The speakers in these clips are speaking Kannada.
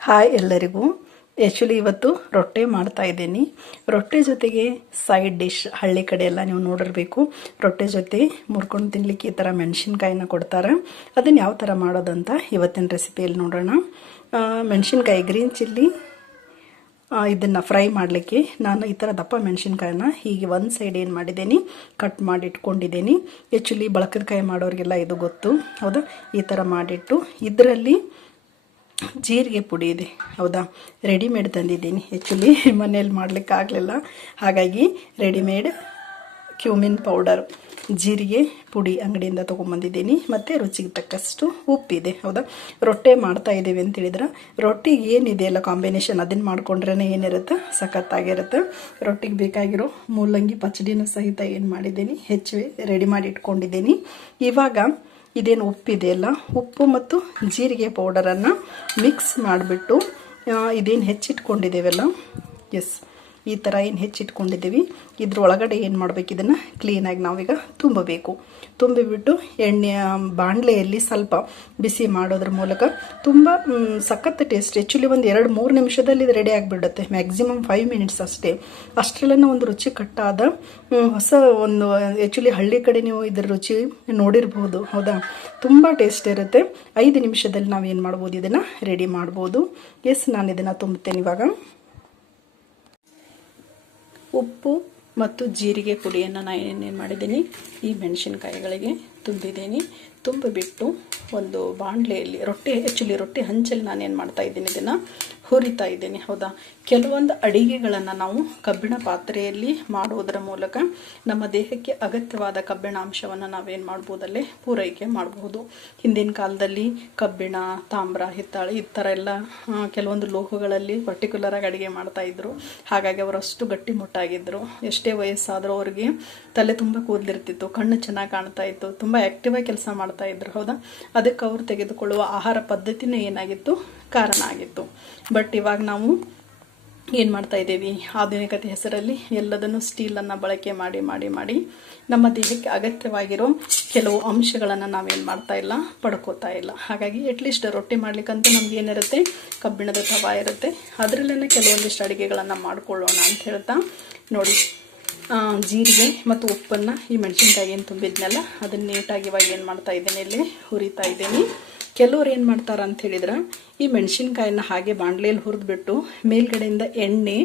ಹಾಯ್ ಎಲ್ಲರಿಗೂ. ಆ್ಯಕ್ಚುಲಿ ಇವತ್ತು ರೊಟ್ಟೆ ಮಾಡ್ತಾ ಇದ್ದೀನಿ. ರೊಟ್ಟೆ ಜೊತೆಗೆ ಸೈಡ್ ಡಿಶ್ ಹಳ್ಳಿ ಕಡೆ ಎಲ್ಲ ನೀವು ನೋಡಿರಬೇಕು. ರೊಟ್ಟೆ ಜೊತೆ ಮುರ್ಕೊಂಡು ತಿನ್ನಲಿಕ್ಕೆ ಈ ಥರ ಮೆಣಸಿನ್ಕಾಯಿನ ಕೊಡ್ತಾರೆ. ಅದನ್ನು ಯಾವ ಥರ ಮಾಡೋದಂತ ಇವತ್ತಿನ ರೆಸಿಪಿಯಲ್ಲಿ ನೋಡೋಣ. ಮೆಣಸಿನ್ಕಾಯಿ ಗ್ರೀನ್ ಚಿಲ್ಲಿ ಇದನ್ನು ಫ್ರೈ ಮಾಡಲಿಕ್ಕೆ ನಾನು ಈ ಥರ ದಪ್ಪ ಮೆಣಸಿನ್ಕಾಯನ್ನ ಹೀಗೆ ಒಂದು ಸೈಡ್ ಏನು ಮಾಡಿದ್ದೀನಿ ಕಟ್ ಮಾಡಿ ಇಟ್ಕೊಂಡಿದ್ದೀನಿ ಆ್ಯಕ್ಚುಲಿ ಬಳಕದಕಾಯಿ ಮಾಡೋರಿಗೆಲ್ಲ ಇದು ಗೊತ್ತು. ಹೌದಾ? ಈ ಥರ ಮಾಡಿಟ್ಟು ಇದರಲ್ಲಿ ಜೀರಿಗೆ ಪುಡಿ ಇದೆ. ಹೌದಾ? ರೆಡಿಮೇಡ್ ತಂದಿದ್ದೀನಿ. ಆ್ಯಕ್ಚುಲಿ ಮನೇಲಿ ಮಾಡಲಿಕ್ಕೆ ಆಗಲಿಲ್ಲ. ಹಾಗಾಗಿ ರೆಡಿಮೇಡ್ ಕ್ಯೂಮಿನ್ ಪೌಡರ್ ಜೀರಿಗೆ ಪುಡಿ ಅಂಗಡಿಯಿಂದ ತೊಗೊಂಬಂದಿದ್ದೀನಿ. ಮತ್ತು ರುಚಿಗೆ ತಕ್ಕಷ್ಟು ಉಪ್ಪಿದೆ. ಹೌದಾ? ರೊಟ್ಟೆ ಮಾಡ್ತಾ ಇದ್ದೀವಿ ಅಂತ ಹೇಳಿದ್ರೆ ಏನಿದೆ ಏನಿದೆಯಲ್ಲ ಕಾಂಬಿನೇಷನ್ ಅದನ್ನು ಮಾಡ್ಕೊಂಡ್ರೇ ಏನಿರುತ್ತೆ? ಸಖತ್ತಾಗಿರುತ್ತೆ. ರೊಟ್ಟಿಗೆ ಬೇಕಾಗಿರೋ ಮೂಲಂಗಿ, ಪಚಡಿನೂ ಸಹಿತ ಏನು ಮಾಡಿದ್ದೀನಿ? ಹೆಚ್ಚು ರೆಡಿ ಮಾಡಿ ಇಟ್ಕೊಂಡಿದ್ದೀನಿ. ಇವಾಗ ಇದೇನು ಉಪ್ಪಿದೆಯಲ್ಲ ಉಪ್ಪು ಮತ್ತು ಜೀರಿಗೆ ಪೌಡರನ್ನು ಮಿಕ್ಸ್ ಮಾಡಿಬಿಟ್ಟು ಇದೇನು ಹೆಚ್ಚಿಟ್ಕೊಂಡಿದ್ದೇವಲ್ಲ? ಎಸ್ ಈ ಥರ ಏನು ಹೆಚ್ಚಿಟ್ಕೊಂಡಿದ್ದೀವಿ. ಇದ್ರ ಒಳಗಡೆ ಏನು ಮಾಡಬೇಕು? ಇದನ್ನು ಕ್ಲೀನಾಗಿ ನಾವೀಗ ತುಂಬಬೇಕು. ತುಂಬಿಬಿಟ್ಟು ಎಣ್ಣೆ ಬಾಣಲೆಯಲ್ಲಿ ಸ್ವಲ್ಪ ಬಿಸಿ ಮಾಡೋದ್ರ ಮೂಲಕ ತುಂಬ ಸಖತ್ ಟೇಸ್ಟ್ ಆ್ಯಕ್ಚುಲಿ ಒಂದು ಎರಡು, ಮೂರು ನಿಮಿಷದಲ್ಲಿ ಇದು ರೆಡಿ ಆಗಿಬಿಡುತ್ತೆ. ಮ್ಯಾಕ್ಸಿಮಮ್ ಫೈವ್ ಮಿನಿಟ್ಸ್ ಅಷ್ಟೇ. ಅಷ್ಟರಲ್ಲೇ ಒಂದು ರುಚಿ ಕಟ್ಟಾದ ಹೊಸ ಒಂದು ಆ್ಯಕ್ಚುಲಿ ಹಳ್ಳಿ ಕಡೆ ನೀವು ಇದ್ರ ರುಚಿ ನೋಡಿರ್ಬೋದು. ಹೌದಾ? ತುಂಬ ಟೇಸ್ಟ್ ಇರುತ್ತೆ. ಐದು ನಿಮಿಷದಲ್ಲಿ ನಾವು ಏನು ಮಾಡ್ಬೋದು? ಇದನ್ನು ರೆಡಿ ಮಾಡ್ಬೋದು. ಎಸ್ ನಾನು ಇದನ್ನು ತುಂಬುತ್ತೇನೆ ಇವಾಗ. ಉಪ್ಪು ಮತ್ತು ಜೀರಿಗೆ ಪುಡಿಯನ್ನು ನಾನು ಏನೇನು ಮಾಡಿದ್ದೀನಿ, ಈ ಮೆಣಸಿನ್ಕಾಯಿಗಳಿಗೆ ತುಂಬಿದ್ದೀನಿ. ತುಂಬಿಬಿಟ್ಟು ಒಂದು ಬಾಣಲೆಯಲ್ಲಿ ರೊಟ್ಟಿ ಆ್ಯಕ್ಚುಲಿ ರೊಟ್ಟಿ ಹಂಚಲ್ಲಿ ನಾನೇನು ಮಾಡ್ತಾಯಿದ್ದೀನಿ ಇದನ್ನು ಹುರಿತಾ ಇದ್ದೀನಿ, ಹೌದಾ? ಕೆಲವೊಂದು ಅಡಿಗೆಗಳನ್ನು ನಾವು ಕಬ್ಬಿಣ ಪಾತ್ರೆಯಲ್ಲಿ ಮಾಡುವುದರ ಮೂಲಕ ನಮ್ಮ ದೇಹಕ್ಕೆ ಅಗತ್ಯವಾದ ಕಬ್ಬಿಣ ಅಂಶವನ್ನು ನಾವೇನು ಮಾಡ್ಬೋದಲ್ಲೇ? ಪೂರೈಕೆ ಮಾಡಬಹುದು ಹಿಂದಿನ ಕಾಲದಲ್ಲಿ ಕಬ್ಬಿಣ, ತಾಮ್ರ, ಹಿತ್ತಾಳೆ ಈ ಥರ ಎಲ್ಲ ಕೆಲವೊಂದು ಲೋಹಗಳಲ್ಲಿ ಪರ್ಟಿಕ್ಯುಲರ್ ಆಗಿ ಅಡುಗೆ ಮಾಡ್ತಾಯಿದ್ರು ಹಾಗಾಗಿ ಅವರಷ್ಟು ಗಟ್ಟಿಮುಟ್ಟಾಗಿದ್ದರು ಎಷ್ಟೇ ವಯಸ್ಸಾದರೂ ಅವ್ರಿಗೆ ತಲೆ ತುಂಬ ಕೂದಲಿರ್ತಿತ್ತು, ಕಣ್ಣು ಚೆನ್ನಾಗಿ ಕಾಣ್ತಾ ಇತ್ತು, ತುಂಬ ಆ್ಯಕ್ಟಿವ್ ಆಗಿ ಕೆಲಸ ಮಾಡ್ತಾ ಇದ್ರು, ಹೌದಾ? ಅದಕ್ಕೆ ಅವರು ತೆಗೆದುಕೊಳ್ಳುವ ಆಹಾರ ಪದ್ಧತಿನೇ ಏನಾಗಿತ್ತು? ಕಾರಣ ಆಗಿತ್ತು. ಇವಾಗ ನಾವು ಏನು ಮಾಡ್ತಾ ಇದ್ದೀವಿ? ಆಧುನಿಕತೆ ಹೆಸರಲ್ಲಿ ಎಲ್ಲದನ್ನು ಸ್ಟೀಲನ್ನು ಬಳಕೆ ಮಾಡಿ ಮಾಡಿ ಮಾಡಿ ನಮ್ಮ ದೇಹಕ್ಕೆ ಅಗತ್ಯವಾಗಿರೋ ಕೆಲವು ಅಂಶಗಳನ್ನು ನಾವೇನು ಮಾಡ್ತಾ ಇಲ್ಲ, ಪಡ್ಕೋತಾ ಇಲ್ಲ. ಹಾಗಾಗಿ ಅಟ್ಲೀಸ್ಟ್ ರೊಟ್ಟಿ ಮಾಡ್ಲಿಕ್ಕಂತೂ ನಮ್ಗೆ ಏನಿರುತ್ತೆ? ಕಬ್ಬಿಣದ ತವ ಇರುತ್ತೆ. ಅದರಲ್ಲೇ ಕೆಲವೊಂದಿಷ್ಟು ಅಡುಗೆಗಳನ್ನು ಮಾಡ್ಕೊಳ್ಳೋಣ ಅಂತ ಹೇಳ್ತಾ ನೋಡಿ. ಜೀರಿಗೆ ಮತ್ತು ಉಪ್ಪನ್ನು ಈ ಮೆಣಸಿನ್ಕಾಯಿ ಏನು ತುಂಬಿದ್ನಲ್ಲ, ಅದನ್ನು ನೀಟಾಗಿ ಇವಾಗ ಏನು ಮಾಡ್ತಾ ಇದ್ದೀನಿ ಇಲ್ಲಿ, ಹುರಿತಾ ಇದ್ದೀನಿ. ಕೆಲವ್ರು ಏನು ಮಾಡ್ತಾರೆ ಅಂತ ಹೇಳಿದ್ರೆ, ಈ ಮೆಣಸಿನ್ಕಾಯಿನ ಹಾಗೆ ಬಾಣಲೆಯಲ್ಲಿ ಹುರಿದ್ಬಿಟ್ಟು ಮೇಲ್ಗಡೆಯಿಂದ ಎಣ್ಣೆ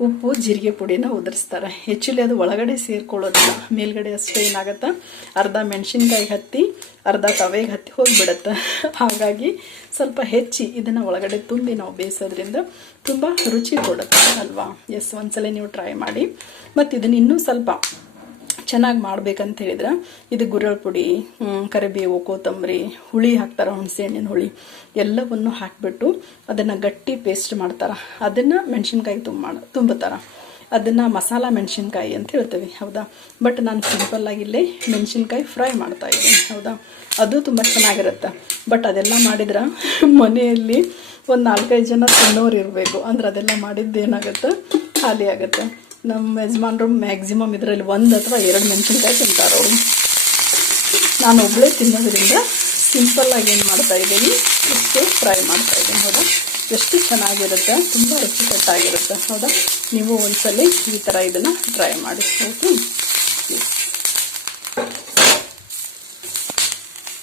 ಉಪ್ಪು, ಜೀರಿಗೆ ಪುಡಿನ ಉದುರಿಸ್ತಾರೆ. ಆ್ಯಕ್ಚುಲಿ ಅದು ಒಳಗಡೆ ಸೇರ್ಕೊಳ್ಳೋದಿಲ್ಲ. ಮೇಲ್ಗಡೆ ಅಷ್ಟೇ ಏನಾಗುತ್ತೆ? ಅರ್ಧ ಮೆಣಸಿನ್ಕಾಯಿ ಹತ್ತಿ, ಅರ್ಧ ತವೆಗೆ ಹತ್ತಿ ಹೋಗಿಬಿಡುತ್ತೆ. ಹಾಗಾಗಿ ಸ್ವಲ್ಪ ಹೆಚ್ಚಿ ಇದನ್ನು ಒಳಗಡೆ ತುಂಬಿ ನಾವು ಬೇಯಿಸೋದ್ರಿಂದ ತುಂಬ ರುಚಿ ಕೊಡುತ್ತೆ ಅಲ್ವಾ? ಎಸ್, ಒಂದ್ಸಲ ನೀವು ಟ್ರೈ ಮಾಡಿ. ಮತ್ತು ಇದನ್ನು ಇನ್ನೂ ಸ್ವಲ್ಪ ಚೆನ್ನಾಗಿ ಮಾಡ್ಬೇಕಂತ ಹೇಳಿದ್ರೆ, ಇದು ಗುರಳ್ ಪುಡಿ ಕರಿಬೇವು, ಕೊತ್ತಂಬರಿ, ಹುಳಿ ಹಾಕ್ತಾರೆ ಹುಣಸೆಹಣ್ಣಿನ ಹುಳಿ, ಎಲ್ಲವನ್ನು ಹಾಕಿಬಿಟ್ಟು ಅದನ್ನು ಗಟ್ಟಿ ಪೇಸ್ಟ್ ಮಾಡ್ತಾರೆ. ಅದನ್ನು ಮೆಣಸಿನ್ಕಾಯಿ ತುಂಬ ತುಂಬುತ್ತಾರೆ ಅದನ್ನು ಮಸಾಲಾ ಮೆಣಸಿನ್ಕಾಯಿ ಅಂತ ಹೇಳ್ತೀವಿ, ಹೌದಾ? ಬಟ್ ನಾನು ಸಿಂಪಲ್ಲಾಗಿ ಇಲ್ಲೇ ಮೆಣಸಿನ್ಕಾಯಿ ಫ್ರೈ ಮಾಡ್ತಾ ಇದ್ದೀನಿ, ಹೌದಾ? ಅದು ತುಂಬ ಚೆನ್ನಾಗಿರುತ್ತೆ. ಬಟ್ ಅದೆಲ್ಲ ಮಾಡಿದ್ರೆ ಮನೆಯಲ್ಲಿ ಒಂದು ನಾಲ್ಕೈದು ಜನ ತಿನ್ನೋರು ಇರಬೇಕು. ಅಂದ್ರೆ ಅದೆಲ್ಲ ಮಾಡಿದ್ದೇನಾಗುತ್ತೆ ಖಾಲಿ ಆಗುತ್ತೆ. ನಮ್ಮ ಯಜಮಾನ್ರು ಮ್ಯಾಕ್ಸಿಮಮ್ ಇದರಲ್ಲಿ ಒಂದು ಅಥವಾ ಎರಡು ಮೆಣಸಿನ್ಕಾಯಿ ತಿಂತಾರೆ ನಾನು ಒಬ್ಬಳೇ ತಿನ್ನೋದ್ರಿಂದ ಸಿಂಪಲ್ಲಾಗಿ ಏನು ಮಾಡ್ತಾ ಇದ್ದೀನಿ? ಇಷ್ಟು ಫ್ರೈ ಮಾಡ್ತಾ ಇದ್ದೀನಿ, ಹೌದಾ? ಎಷ್ಟು ಚೆನ್ನಾಗಿರುತ್ತೆ? ತುಂಬ ರುಚಿಕಟ್ಟಾಗಿರುತ್ತೆ, ಹೌದಾ? ನೀವು ಒಂದ್ಸಲ ಈ ಥರ ಇದನ್ನು ಟ್ರೈ ಮಾಡಿ, ಓಕೆ?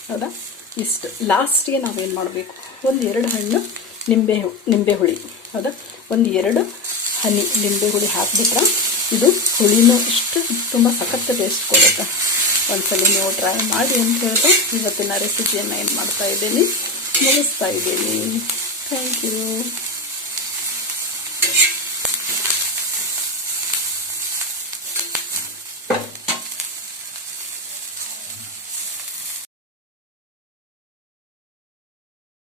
ಹೌದಾ? ಇಷ್ಟು ಲಾಸ್ಟ್ಗೆ ನಾವೇನು ಮಾಡಬೇಕು? ಒಂದು ಎರಡು ಹಣ್ಣು ನಿಂಬೆ ನಿಂಬೆ ಹುಳಿ, ಹೌದಾ? ಒಂದು ಎರಡು ಹನಿ ಲಿಂಬೆ ಹುಳಿ ಹಾಕಿಬಿಟ್ರೆ ಇದು ಹುಳಿನೂ ಇಷ್ಟು ತುಂಬ ಸಖತ್ ಟೇಸ್ಟ್ ಕೊಡುತ್ತೆ. ಒಂದ್ಸಲ ನೀವು ಟ್ರೈ ಮಾಡಿ ಅಂತ ಹೇಳಿದ್ರು ಇವತ್ತಿನ ರೆಸಿಪಿಯನ್ನು ಏನು ಮಾಡ್ತಾ ಇದ್ದೀನಿ? ಮುಗಿಸ್ತಾ ಇದ್ದೀನಿ. Thank you